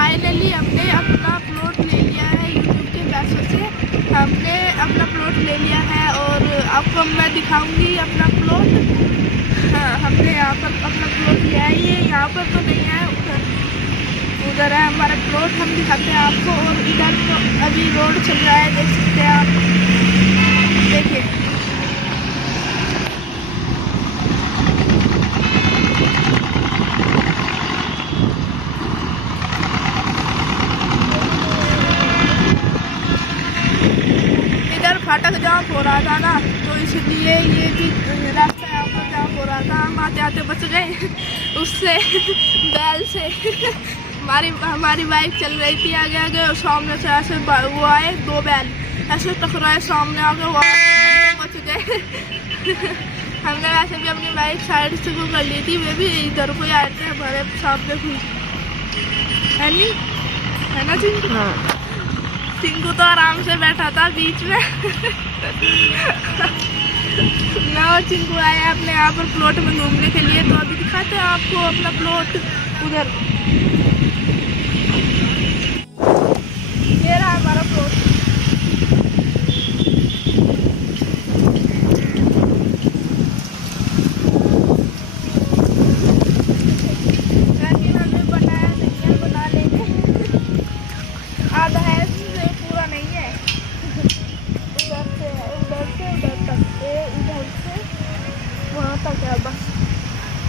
Finally हमने अपना plot ले लिया है यूट्यूब के पैसों से। हमने अपना प्लॉट ले लिया है और आपको मैं दिखाऊंगी अपना प्लॉट। हाँ, हमने यहाँ पर अपना प्लॉट लिया है। ये यहाँ पर तो नहीं है, उधर है हमारा प्लॉट। हम दिखाते हैं आपको। और इधर तो अभी रोड चल रहा है, देख सकते हैं आप। देखिए फाटक जाम हो रहा था ना, तो इसलिए ये भी रास्ता यहाँ पर जाम हो रहा था। हम आते आते बच गए उससे बैल से। हमारी बाइक चल रही थी आगे आगे, और सामने से ऐसे वो आए 2 बैल ऐसे टकराए सामने आके, वहाँ बच गए। हमने वैसे भी अपनी बाइक साइड से वो कर ली थी, वे भी इधर को आए थे हमारे सामने खुद, है नहीं, है ना जी? हाँ। चिंकू तो आराम से बैठा था बीच में। ना चिंकू आया अपने यहाँ पर प्लॉट में घूमने के लिए। तो अभी दिखाते हैं आपको अपना प्लॉट। उधर ये रहा हमारा प्लॉट।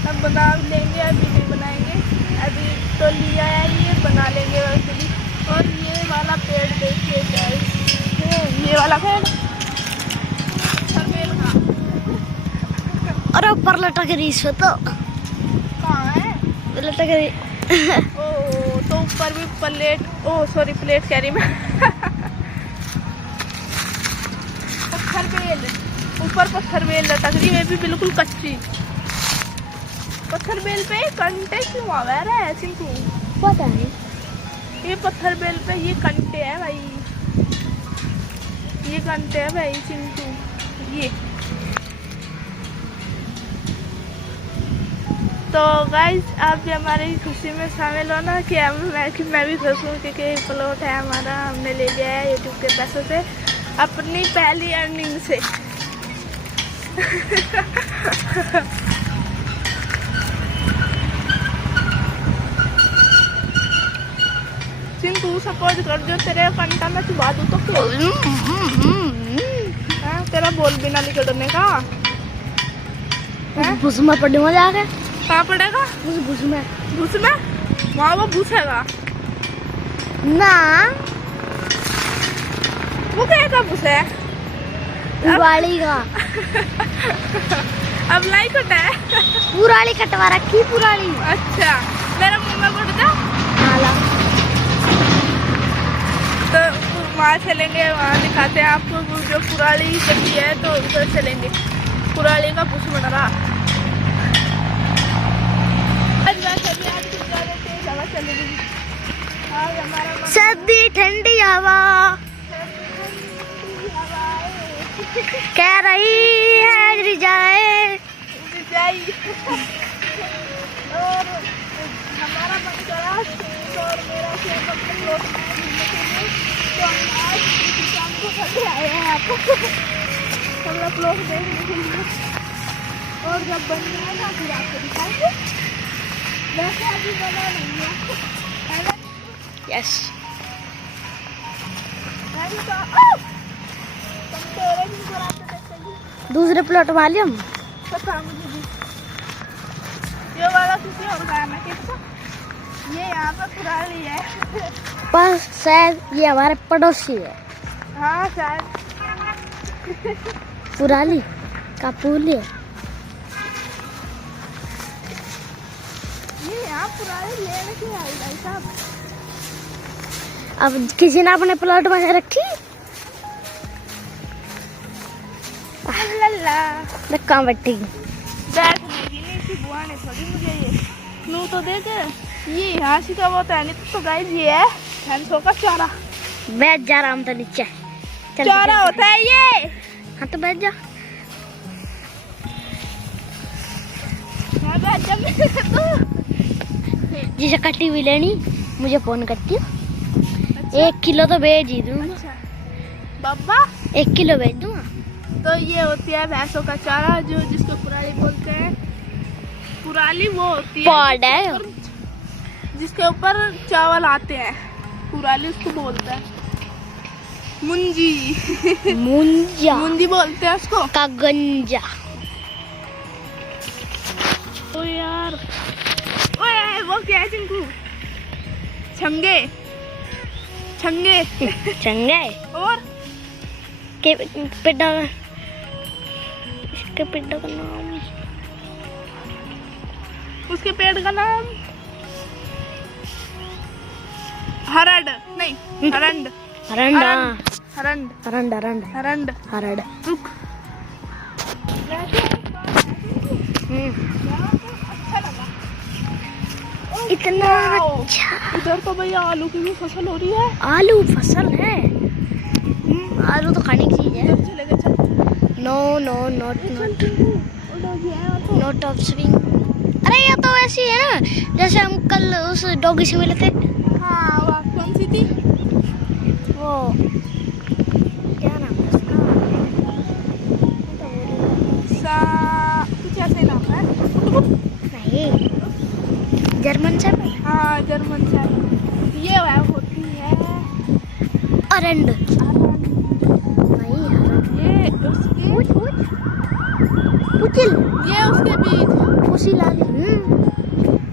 अब बना लेंगे, अभी नहीं बनाएंगे, अभी तो लिया है, ये बना लेंगे वैसे भी। और ये वाला पेड़ देखिए गाइस, ये वाला पेड़ सरमेल का। अरे ऊपर लटक रही इसमें तो कहाँ है? लटक रही। ओ तो ऊपर भी प्लेट, ओ सॉरी प्लेट कह रही मैं। पत्थर बेल, ऊपर पत्थर बेल लटक रही है, भी बिल्कुल कच्ची। पत्थर बेल पे कंटे क्यों आ रहा है चिंकू? पता नहीं। ये पत्थर बेल पे ये कंटे है भाई, ये कंटे है भाई चिंकू। ये तो गाइस आप भी हमारी खुशी में शामिल हो ना, कि मैं भी खुश हूँ, क्योंकि प्लॉट है हमारा, हमने ले लिया है यूट्यूब के पैसों से, अपनी पहली अर्निंग से। चिंकू सपोज कर जो तेरे कंटा में चुबा दूँ तो तेरा बोल भी ना निकलने का। भूस में पड़ूंगा जाके। कहाँ पड़ेगा? भूस में। भूस में? वहाँ वो भूसेगा ना, वो क्या का भूस है? पुराली का। अब लाई कटा है। पुराली कटवा रखी, पुराली। अच्छा मेरा मुँह में कट जा। तो वहाँ चलेंगे, वहाँ दिखाते हैं आपको जो पुराली कटी है, तो उधर चलेंगे। पुराली का पुष्प बन रहा। सर्दी ठंडी हवा कह रही है रिजाए। और हमारा मन करा और मेरा शेयर अपने प्लॉट में घूमने के लिए, तो हम आज शाम को करके आए हैं आपको अपना प्लॉट देखने के लिए। और जब बन जाए ना फिर आपको दिखाएंगे। वैसे अभी बना नहीं है ना? यस। दूसरे प्लॉट वाले हम पता मुझे भी। ये वाला किसी और का है, मैं किसका? ये यहाँ पर पुराली है। पर शायद ये हमारे पड़ोसी है। हाँ शायद। पुराली का पुल है ये यहाँ पुराली लेने क्यों आई भाई साहब? अब किसी ने अपने प्लॉट में रखी। कहाँ बैठी बैठने की नहीं थी, बुआ ने थोड़ी मुझे ये नू तो दे दे। ये यहाँ से का वो है नहीं तो गाइस ये है भैंसों का चारा। बैठ जा रहा हम तो नीचे। चारा होता है ये। हाँ तो बैठ जा। बैठ जा। जिसे कटी हुई लेनी मुझे फोन करती हो। 1 किलो तो भेज ही दूँ। अच्छा बाबा 1 किलो भेज दूँ। तो ये होती है भैंसों का चारा, जो जिसको पुराली बोलते हैं। पुराली वो होती है जिसके ऊपर चावल आते हैं, पुराली उसको बोलते हैं। मुंजी मुंजा मुंजी बोलते हैं उसको। का गंजा। ओ यार, ओए वो क्या है चिंकू? छंगे छंगे चंगे और के पिड्डा, इसके पिड्डा का नाम, उसके पेड़ का नाम हरड नहीं हरंड हरंडा हरंड हरंड हरंड हरंड हरंड। रुक। अच्छा लगा इतना वाओ। अच्छा। इधर तो भैया आलू की भी फसल हो रही है। आलू फसल है। आलू तो खाने की चीज है। इधर चले गए, चल। नो नो नॉट नॉट तो नॉट ऑफ स्विंग। अरे ये तो ऐसी है ना, जैसे हम कल उस डॉगी से मिले थे। हाँ वाह, कौन सी थी? वो क्या नाम है उसका? कुछ ऐसे नाम है। नहीं, जर्मन से। हाँ जर्मन से। ये वह होती है अरंड। अरंड। नहीं अरंड। ये उसके पुचिल। ये उसके बीज। पुसिल आली।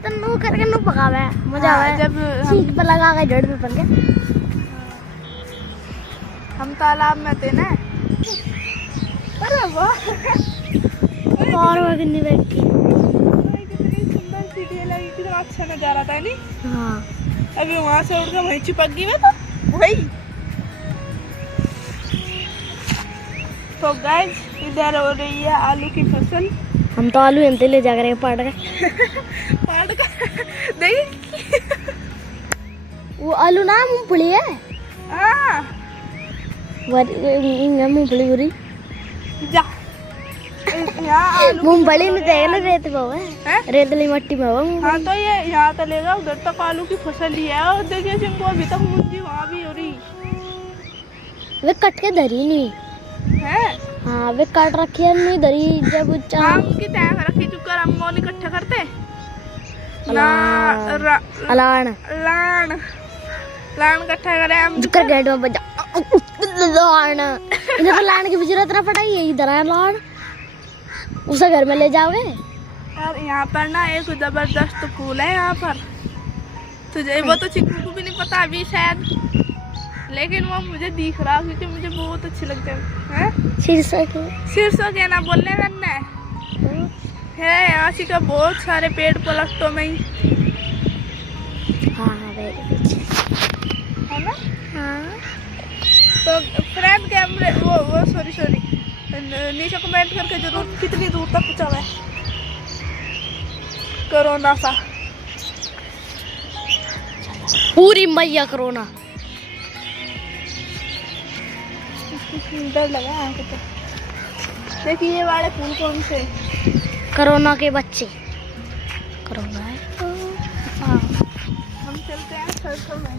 तो नो करके नो पकावे, मजा हाँ, आवे। जब सीट पर लगा के जड़ में पड़ गया। हम तालाब में थे ना। अरे वाह, और वो कितनी बैठी। कितनी सुंदर सी ढेल लगी, कितना अच्छा नजारा था नहीं? हाँ अभी वहां से उड़कर वहीं चिपक गई मैं तो वही। तो गाइस इधर हो रही है आलू की फसल। हम तो आलू एमते ले जाकर पाड़ गए। पाड़ का देखी। वो आलू ना मूंगफली है। हाँ मूंगफली पूरी जा। यहाँ आलू मूंगफली में देख ले रेत में है, हैं? रेतली मिट्टी में हुआ। हाँ तो ये यहाँ तलेगा, उधर तक आलू की फसल ही है। और देखिए जिनको अभी तक मुंजी वहाँ भी हो रही वे कट के धरी नहीं है। हाँ वे काट रखी है, नहीं धरी। जब हाँ उनकी तय रखी चुकर हम वो इकट्ठा करते अलान लान लान इकट्ठा करें हम। जुकर गेट में बजा लान। इधर तो लान की भी जरूरत ना पड़ा, ये इधर है लान। उसे घर में ले जाओगे। और यहाँ पर ना एक जबरदस्त फूल है यहाँ पर, तुझे वो तो चिकू को भी नहीं पता अभी शायद, लेकिन वो मुझे दिख रहा क्योंकि मुझे बहुत अच्छे लगते हैं। शीर्षों के ना बोलने बनना है यहाँ सी का बहुत सारे पेड़ पलटों में ही। हाँ है ना? हाँ। तो फ्रेंड कैमरे वो सॉरी नीचे कमेंट करके जरूर कितनी दूर तक पहुंचा है कोरोना सा। पूरी मैया कोरोना। डर लगा है तो। देखिए ये वाले फूल कौन से? कोरोना के बच्चे। कोरोना है तो हाँ हम चलते हैं सरसों में।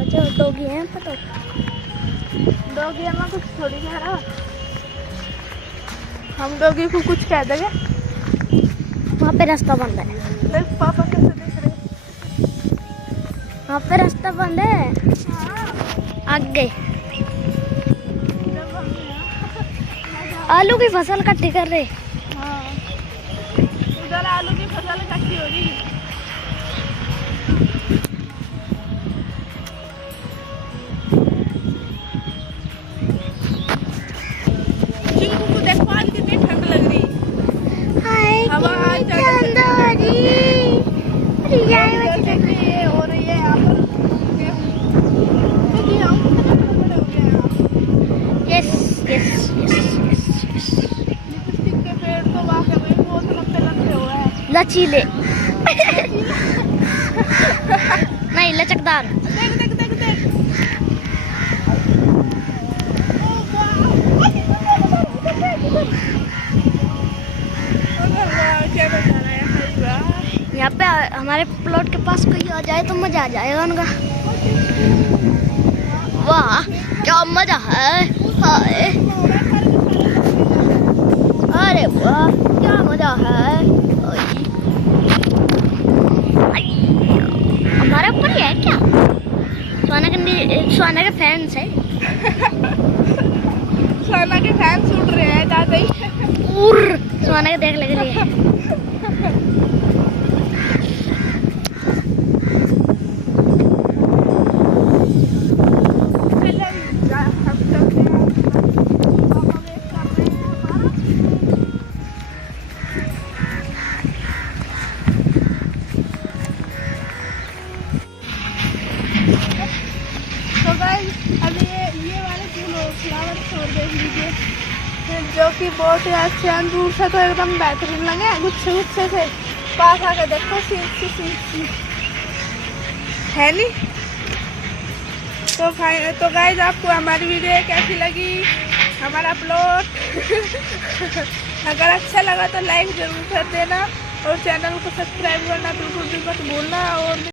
अच्छा डॉगी हैं पता? डॉगी हमें कुछ थोड़ी कह रहा, हम डॉगी को कुछ कह देंगे। वहाँ पे रास्ता बंद है। देख पापा कैसे देख रहे हैं। वहाँ पे रास्ता बंद है। हाँ आगे जब हम यहाँ आलू की फसल इकट्ठी कर रहे। हाँ उधर आलू की फसल इकट्ठी हो रही। चिंकू को देखो आज कितनी ठंड लग रही। हवा आज ज़्यादा ये हो रही है यहाँ पर। देखिए हम कितने बड़े हो गए हैं। Yes yes yes yes. Lipstick के पेड़ तो वाकई में बहुत लंबे लंबे हुए हैं। लचीले नहीं शानदार। देख देख देख देख। क्या बता रहा है भाई वाह। यहाँ पे हमारे प्लॉट के पास कोई आ जाए तो मजा आ जाएगा उनका। वाह क्या मजा है। हाय अरे वाह क्या मजा है। हमारे ऊपर ही है क्या? सोना के फैंस है। सोना के फैन उड़ रहे हैं दादा ही। सोना के देख लग रही है। तो गाइस अभी ये वाले फूल फ्लावर छोड़ देख लीजिए, जो कि बहुत ही अच्छे हैं। दूर से तो एकदम बेहतरीन लगे, गुच्छे गुच्छे से। पास आके देखो सी है नी। तो गाइस आपको हमारी वीडियो कैसी लगी, हमारा प्लॉट अगर अच्छा लगा तो लाइक जरूर कर देना और चैनल को सब्सक्राइब करना बिल्कुल भी मत भूलना। और